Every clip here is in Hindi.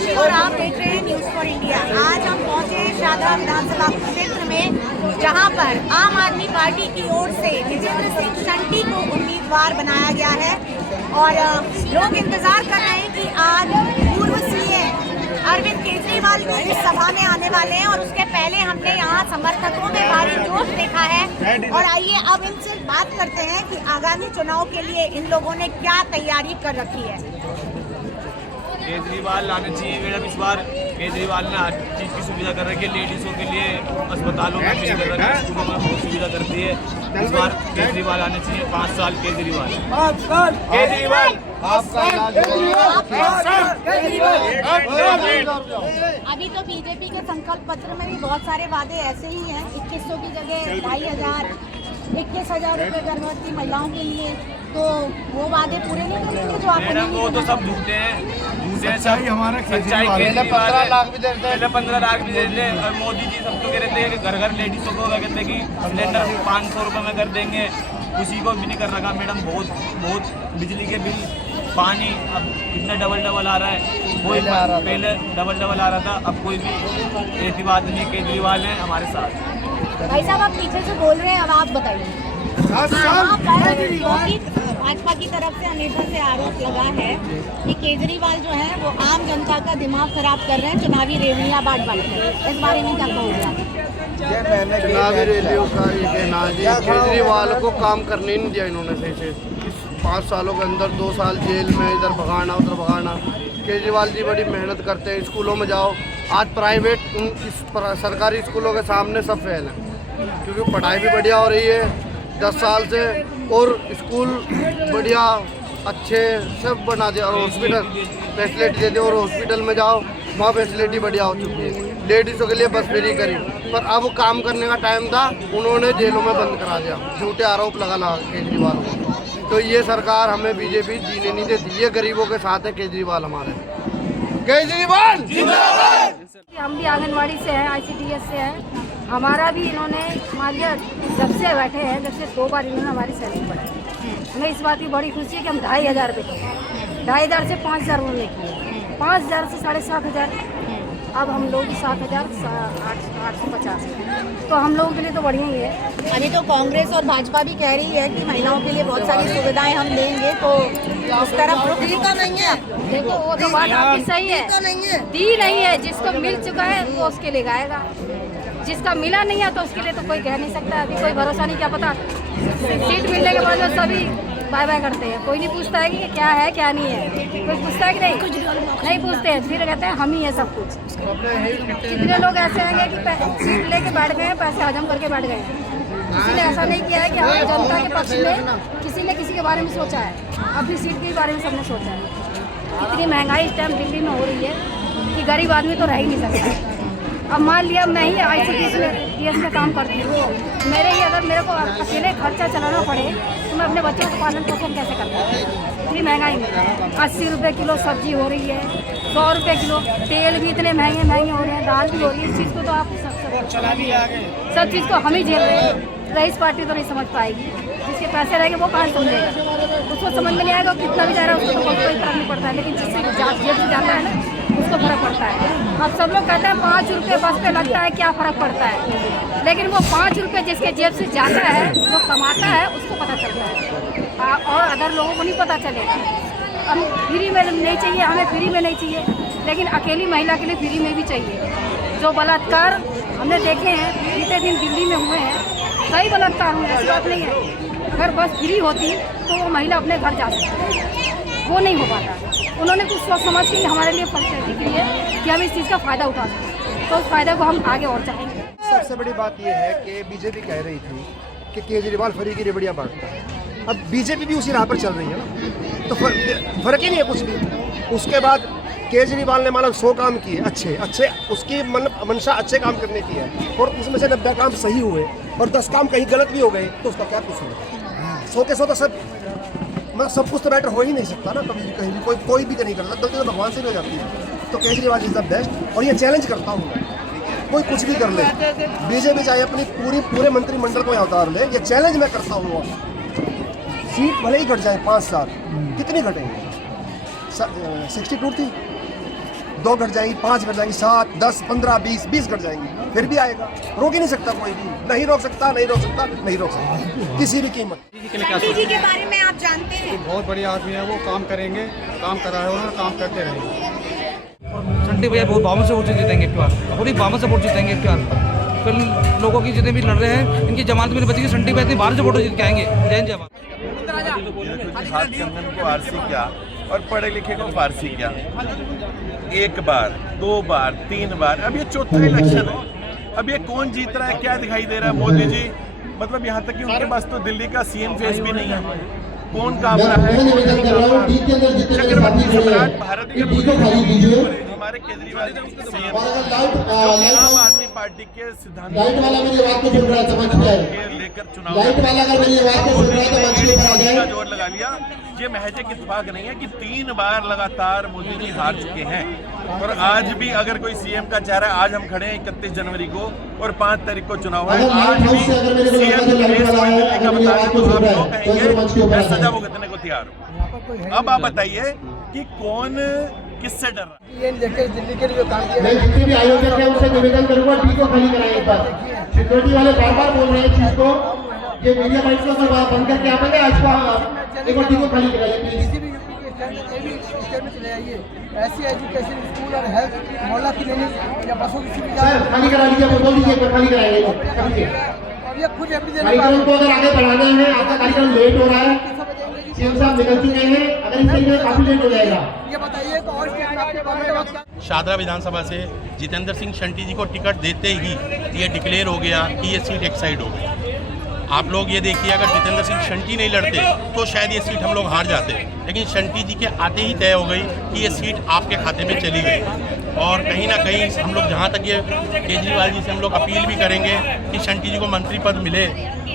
मीनाक्षी और आप देख रहे हैं न्यूज़ फॉर इंडिया। आज हम पहुंचे हैं शाहदरा विधानसभा क्षेत्र में, जहां पर आम आदमी पार्टी की ओर से विजेंद्र सिंह शंटी को उम्मीदवार बनाया गया है और लोग इंतजार कर रहे हैं कि आज पूर्व सीएम अरविंद केजरीवाल भी इस सभा में आने वाले हैं और उसके पहले हमने यहाँ समर्थकों में भारी जोश देखा है। और आइए अब इनसे बात करते हैं कि आगामी चुनाव के लिए इन लोगों ने क्या तैयारी कर रखी है। केजरीवाल लाने चाहिए मैडम। इस बार केजरीवाल ने हर चीज़ की सुविधा कर रखी है। लेडीज़ों के लिए अस्पतालों में फ्री कर रखा है, स्कूलों में बहुत सुविधा करती है। इस बार केजरीवाल आने चाहिए। 5 साल केजरीवाल। अभी तो बीजेपी के संकल्प पत्र में भी बहुत सारे वादे ऐसे ही हैं। 2100 की जगह 2500, 21,000 रुपये गर्भवती महिलाओं के लिए। तो वो वादे पूरे नहीं करेंगे जो आप। वो तो सब झूठे हैं, झूठे हैं सब। हमारा सच्चाई केजरीवाल 15 लाख भी दे देते हैं। और मोदी जी सब तो कह रहे थे कि घर घर लेडीजों को कहते हैं कि सिलेंडर 500 रुपये में कर देंगे। उसी को भी नहीं कर रखा मैडम। बहुत बिजली के बिल, पानी अब कितना डबल आ रहा है। कोई पहले डबल आ रहा था, अब कोई भी ऐसी बात नहीं। केजरीवाल है हमारे साथ। भाई साहब आप पीछे से बोल रहे हैं, अब आप बताइए। भाजपा की तरफ से हमेशा से आरोप लगा है कि केजरीवाल जो है वो आम जनता का दिमाग खराब कर रहे हैं, चुनावी रैलियां बांट कर। इस बारे में क्या कहोगे? चुनावी रैलियों का ये कहना है, केजरीवाल को काम करने नहीं दिया इन्होंने सही से। इस 5 सालों के अंदर 2 साल जेल में, इधर भगाना उधर भगाना। केजरीवाल जी बड़ी मेहनत करते हैं। स्कूलों में जाओ, आज प्राइवेट सरकारी स्कूलों के सामने सब फेल हैं, क्योंकि पढ़ाई भी बढ़िया हो रही है 10 साल से, और स्कूल बढ़िया अच्छे सब बना दिया, और हॉस्पिटल फैसिलिटी दे दी। और हॉस्पिटल में जाओ, वहाँ फैसिलिटी बढ़िया हो चुकी है। लेडीज़ों के लिए बस फ्री करी, पर अब काम करने का टाइम था, उन्होंने जेलों में बंद करा दिया। झूठे आरोप लगा केजरीवाल को। तो ये सरकार हमें बीजेपी जीने नहीं देती। ये गरीबों के साथ है केजरीवाल हमारे। केजरीवाल जिंदाबाद। हम भी आंगनवाड़ी से हैं, ICDS से हैं। हमारा भी इन्होंने मान लिया, जब से बैठे हैं, जब से 2 बार इन्होंने हमारी सैलरी बढ़ाई। हमें इस बात की बड़ी खुशी है कि हम 2,500 रुपये किए। 2,500 से 5,000 उन्होंने किए, 5,000 से 7,500। अब हम लोग 7,850। तो हम लोगों के लिए तो बढ़िया ही है। अभी तो कांग्रेस और भाजपा भी कह रही है कि महिलाओं के लिए बहुत सारी सुविधाएं हम देंगे, तो उस तरफ रुकी तो नहीं है। देखो वो तो बात आपकी सही है, दी नहीं है। जिसको मिल चुका है वो उसके लिए गाएगा, जिसका मिला नहीं है तो उसके लिए तो कोई कह नहीं सकता। अभी कोई भरोसा नहीं, क्या पता सीट मिलने के बाद में सभी बाय बाय करते हैं। कोई नहीं पूछता है कि क्या है क्या नहीं है। कोई पूछता है कि नहीं पूछते हैं, फिर कहते हैं हम ही है सब कुछ। कितने लोग ऐसे हैं कि सीट लेके बैठ गए हैं, पैसे हजम करके बैठ गए हैं। किसी ने ऐसा नहीं किया है कि हमारी जनता के पक्ष में किसी ने किसी के बारे में सोचा है। अपनी सीट के बारे में सबने सोचा है। इतनी महंगाई इस टाइम दिल्ली में हो रही है कि गरीब आदमी तो रह ही नहीं सकता। अब मान लिया मैं ही ICDS में काम करती हूँ, मेरे को अकेले खर्चा चलाना पड़े तो मैं अपने बच्चों को पालन पोषण कैसे करता हूँ। इतनी महंगाई में 80 रुपये किलो सब्जी हो रही है, 100 रुपये किलो तेल भी इतने महंगे हो रहे हैं, दाल भी हो रही है। इस चीज़ को तो आप सब चीज़ को हम ही झेल रहे हैं। रईस पार्टी तो नहीं समझ पाएगी, जिसके पैसे रहेंगे वो कहाँ समझेगा। उसको समझ में नहीं आएगा, कितना भी जा रहा है उसको तो कोई फर्क नहीं पड़ता है। लेकिन जिससे जाता है ना उसको फर्क पड़ता है। अब सब लोग कहते हैं 5 रुपये बस पे लगता है, क्या फ़र्क पड़ता है। लेकिन वो 5 रुपये जिसके जेब से जाता है, जो कमाता है, उसको पता चलता है, और अदर लोगों को नहीं पता चलेगा। हम फ्री में नहीं चाहिए, हमें फ्री में नहीं चाहिए, लेकिन अकेली महिला के लिए फ्री में भी चाहिए। जो बलात्कार हमने देखे हैं बीते दिन दिल्ली में हुए हैं, कई बलात्कार हुए, ऐसी बात नहीं है। अगर बस फ्री होती तो वो महिला अपने घर जा सकती है, वो नहीं हो पाता। उन्होंने कुछ सोच समझ के हमारे लिए फैसिलिटी की है कि हम इस चीज़ का फ़ायदा उठा सकें, तो उस फायदे को हम आगे और चाहेंगे। सबसे बड़ी बात यह है कि बीजेपी कह रही थी कि केजरीवाल फ्री की रेवड़ियाँ बांटता है। अब बीजेपी भी उसी राह पर चल रही है ना, तो फर्क ही नहीं है कुछ भी। उसके बाद केजरीवाल ने मानो 100 काम किए अच्छे, उसकी मंशा अच्छे काम करने की है, और उसमें से 90 काम सही हुए और 10 काम कहीं गलत भी हो गए, तो उसका क्या कुछ होगा। 100 के 100 तो सब कुछ तो बेटर हो ही नहीं सकता ना, कभी भी कहीं भी कोई भी तो नहीं करता। गलती तो भगवान से भी हो जाती है। तो केजरीवाल इज द बेस्ट, और ये चैलेंज करता हूँ मैं, कोई कुछ भी कर ले, बीजेपी चाहे अपनी पूरे मंत्रिमंडल को यहाँ उतार ले, ये चैलेंज मैं करता हूँ। सीट भले ही घट जाए 5 साल, कितनी घटेंगे? 62 थी, 2 घट जाएंगी, 5 घट जाएंगी, 7, 10, 15, 20 घट जाएंगी, फिर भी आएगा। रोक ही नहीं सकता कोई भी, नहीं रोक सकता, नहीं रोक सकता, नहीं रोक सकता किसी भी कीमत। शंटी जी के बारे में आप जानते हैं? बहुत बढ़िया आदमी है, वो काम करेंगे, काम कर रहा है उन्होंने, काम करते रहेंगे। शंटी भैया बहुत बामों से वोट जीतेंगे इस बार, पूरी बामों से वोट जीतेंगे इस बार। फिर लोगों की जितने भी लड़ रहे हैं इनकी जमानत में बचेगी, शंटी भैया इतनी बाहर से वोट जीत के आएंगे। जय जवान। को आरसी क्या और पढ़े लिखे को फारसी क्या, 1 बार 2 बार 3 बार, अब ये चौथा इलेक्शन है। अब ये कौन जीत रहा है क्या दिखाई दे रहा है? मोदी जी, मतलब यहाँ तक कि उनके पास तो दिल्ली का सीएम फेस भी नहीं है। कौन काम रहा है? चक्रवर्ती सम्राट भारत के हमारे केजरीवाल सीएम, आम आदमी पार्टी के सिद्धांत लेकर चुनाव का जोर लगा लिया। ये महज एक इत्तेफाक नहीं है कि 3 बार लगातार मोदी जी हार चुके हैं, और आज भी अगर कोई सीएम का चेहरा, आज हम खड़े हैं 31 जनवरी को और 5 तारीख को चुनाव है, आज भी सीएम का बता दें तो आप लोग कहेंगे मैं सजा भुगतने को तैयार हूँ। अब आप बताइए कि कौन किससे डर रहा है? ये लेकर दिल्ली के लिए काम किया। मैं जितने भी आयोजक हैं उनसे निवेदन करूंगा, टी को खाली कराएं एक बार। सिक्योरिटी वाले बार बोल रहे हैं चीज को, ये मीडिया माइक को बंद करके आप आज को टी को खाली कराइए प्लीज। ऐसी एजुकेशन, स्कूल और हेल्थ, मोहल्ला क्लिनिक या बसों की सुविधा खाली करा लीजिए, बोल दीजिए खाली कराएंगे। और ये खुद कार्यक्रम को अगर आगे बढ़ाना है, आपका कार्यक्रम लेट हो रहा है, सीएम साहब निकल चुके हैं, अगर इसके काफी लेट हो जाएगा। ये बताइए तो और आपके शादरा विधानसभा से जितेंद्र सिंह शंटी जी को टिकट देते ही ये डिक्लेयर हो गया कि ये सीट एक्साइड हो गई। आप लोग ये देखिए, अगर जितेंद्र सिंह शंटी नहीं लड़ते तो शायद ये सीट हम लोग हार जाते, लेकिन शंटी जी के आते ही तय हो गई कि ये सीट आपके खाते में चली गई। और कहीं ना कहीं हम लोग, जहाँ तक ये केजरीवाल जी से हम लोग अपील भी करेंगे कि शंटी जी को मंत्री पद मिले,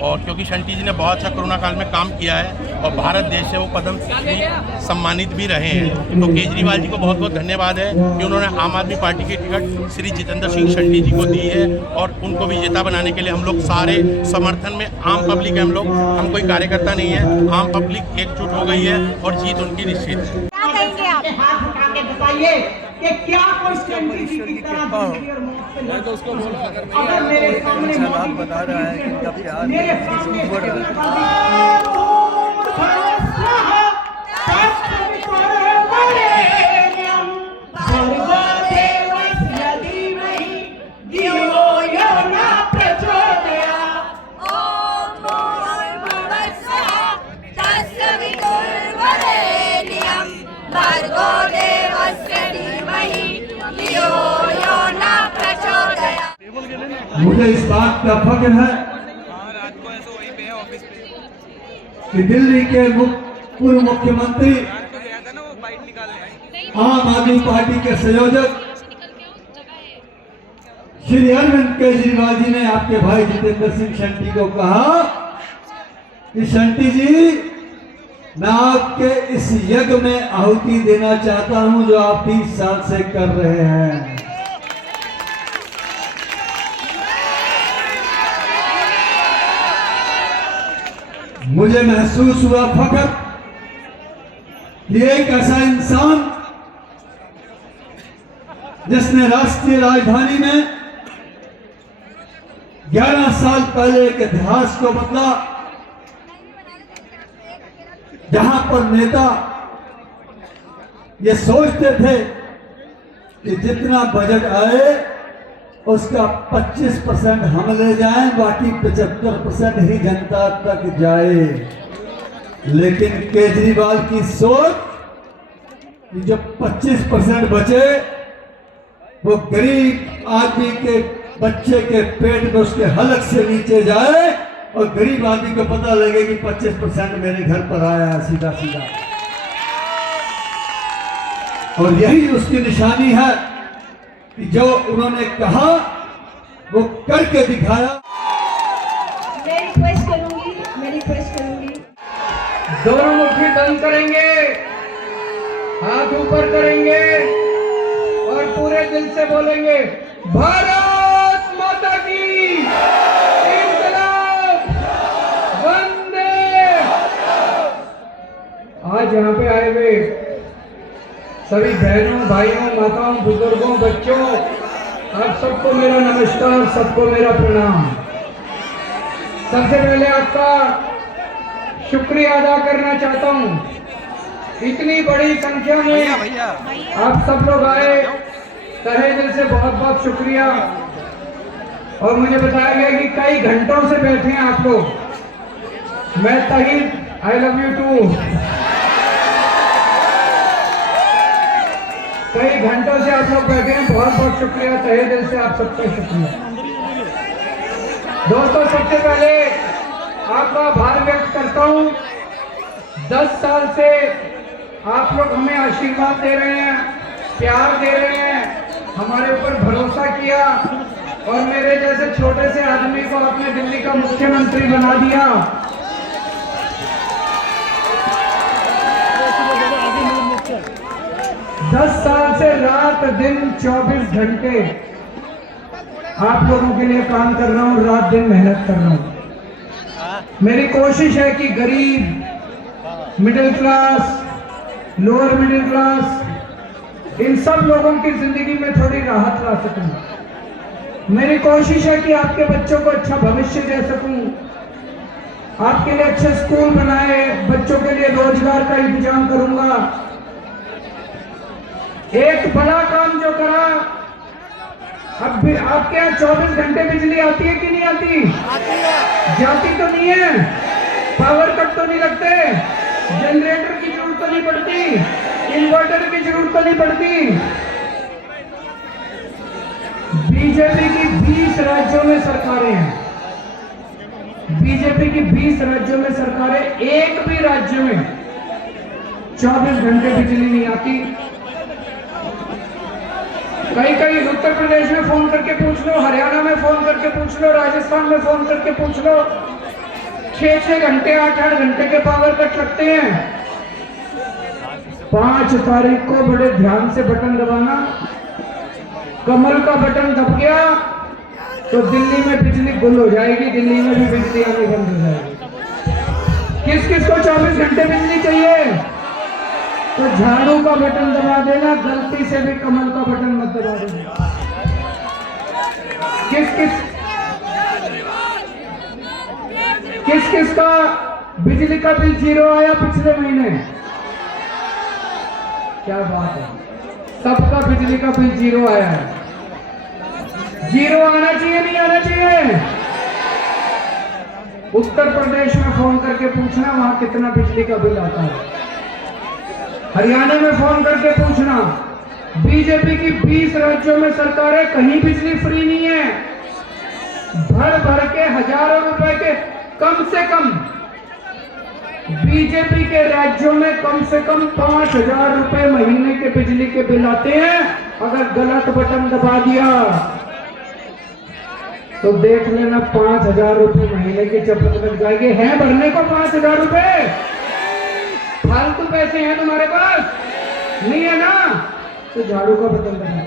और क्योंकि शंटी जी ने बहुत अच्छा कोरोना काल में काम किया है और भारत देश से वो पद्म सम्मानित भी रहे हैं। तो केजरीवाल जी को बहुत बहुत धन्यवाद है कि उन्होंने आम आदमी पार्टी की टिकट श्री जितेंद्र सिंह शंटी जी को दी है, और उनको विजेता बनाने के लिए हम लोग सारे समर्थन में, आम पब्लिक है हम कोई कार्यकर्ता नहीं है, आम पब्लिक एकजुट हो गई है और जीत उनकी निश्चित है। क्या कहेंगे आप? हाथ उठा के बताइए कि क्या कोई शंटी जी की तरह मैं तो उसको बोल रहा हूं, अगर मेरे सामने बात बता रहा है कि इनका प्यार मेरे सामने मुझे इस बात का फख्र है कि दिल्ली के पूर्व मुख्यमंत्री, आम आदमी पार्टी के संयोजक श्री अरविंद केजरीवाल जी ने आपके भाई जितेंद्र सिंह शंटी को कहा कि शंटी जी, मैं आपके इस यज्ञ में आहुति देना चाहता हूं जो आप 30 साल से कर रहे हैं। मुझे महसूस हुआ फख्र कि एक ऐसा इंसान जिसने राष्ट्रीय राजधानी में 11 साल पहले एक इतिहास को बदला, जहां पर नेता ये सोचते थे कि जितना बजट आए उसका 25% हम ले जाएं, बाकी 75% ही जनता तक जाए। लेकिन केजरीवाल की सोच कि जो 25% बचे वो गरीब आदमी के बच्चे के पेट में, उसके हलक से नीचे जाए, और गरीब आदमी को पता लगे कि 25% मेरे घर पर आया है सीधा सीधा। और यही उसकी निशानी है कि जो उन्होंने कहा वो करके दिखाया। मैं रिक्वेस्ट करूंगी दोनों मुट्ठी बंद करेंगे, हाथ ऊपर करेंगे और पूरे दिल से बोलेंगे भारत माता की, इंकलाब, वंदे। आज यहाँ पे आए हुए सभी बहनों, भाइयों, माताओं, बुजुर्गों, बच्चों, आप सबको मेरा नमस्कार, सबको मेरा प्रणाम। सबसे पहले आपका शुक्रिया अदा करना चाहता हूँ। इतनी बड़ी संख्या में आप सब लोग आए, तहे दिल से बहुत बहुत शुक्रिया। और मुझे बताया गया कि कई घंटों से बैठे हैं आप लोग। मैं तहीद, आई लव यू टू। कई घंटों से आप लोग बैठे हैं, बहुत बहुत शुक्रिया, तहे दिल से आप सबका शुक्रिया। दोस्तों, सबसे पहले आपका आभार व्यक्त करता हूँ। 10 साल से आप लोग हमें आशीर्वाद दे रहे हैं, प्यार दे रहे हैं, हमारे ऊपर भरोसा किया और मेरे जैसे छोटे से आदमी को आपने दिल्ली का मुख्यमंत्री बना दिया। दस साल से रात दिन 24 घंटे आप लोगों के लिए काम कर रहा हूँ, रात दिन मेहनत कर रहा हूँ। मेरी कोशिश है कि गरीब, middle class, lower middle class, इन सब लोगों की जिंदगी में थोड़ी राहत ला सकूं। मेरी कोशिश है कि आपके बच्चों को अच्छा भविष्य दे सकूं, आपके लिए अच्छे स्कूल बनाए, बच्चों के लिए रोजगार का इंतजाम करूंगा। एक बड़ा काम जो करा, अब भी आपके यहाँ 24 घंटे बिजली आती है कि नहीं आती? जाती तो नहीं है, पावर कट तो नहीं लगते, जनरेटर की जरूरत तो नहीं पड़ती, इन्वर्टर की जरूरत तो नहीं पड़ती। बीजेपी की 20 राज्यों में सरकारें हैं, बीजेपी की 20 राज्यों में सरकारें, एक भी राज्य में 24 घंटे बिजली नहीं आती। कई उत्तर प्रदेश में फोन करके पूछ लो, हरियाणा में फोन करके पूछ लो, राजस्थान में फोन करके पूछ लो, 6-6 घंटे 8-8 घंटे के पावर कट लगते हैं। 5 तारीख को बड़े ध्यान से बटन दबाना, कमल का बटन दब गया तो दिल्ली में बिजली गुल हो जाएगी, दिल्ली में भी बिजली आनी बंद हो जाएगी। किस किस को 24 घंटे बिजली चाहिए तो झाड़ू का बटन दबा देना, गलती से भी कमल का बटन मत दबा देना। किस किस का बिजली का बिल 0 आया पिछले महीने? क्या बात है, सबका बिजली का बिल 0 आया है। 0 आना चाहिए, नहीं आना चाहिए? उत्तर प्रदेश में फोन करके पूछना वहां कितना बिजली का बिल आता है। हरियाणा में फोन करके पूछना। बीजेपी की 20 राज्यों में सरकारें, कहीं बिजली फ्री नहीं है। भर भर के हजारों रुपए के, कम से कम बीजेपी के राज्यों में कम से कम 5,000 रुपए महीने के बिजली के बिल आते हैं। अगर गलत बटन दबा दिया तो देख लेना 5,000 रुपए महीने की चपत लग जाएगी। है भरने को 5,000 रुपए? फालतू पैसे हैं तुम्हारे पास? नहीं है ना? तो झाड़ू का बटन दबाओ।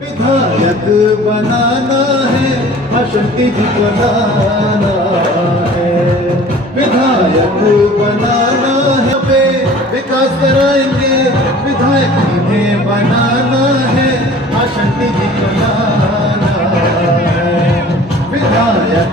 विधायक बनाना है, बसंती जी बनाना है, विधायक बनाना है, पे विकास कराएंगे, विधायक इन्हें बनाना है, बसंती जी बनाना है, विधायक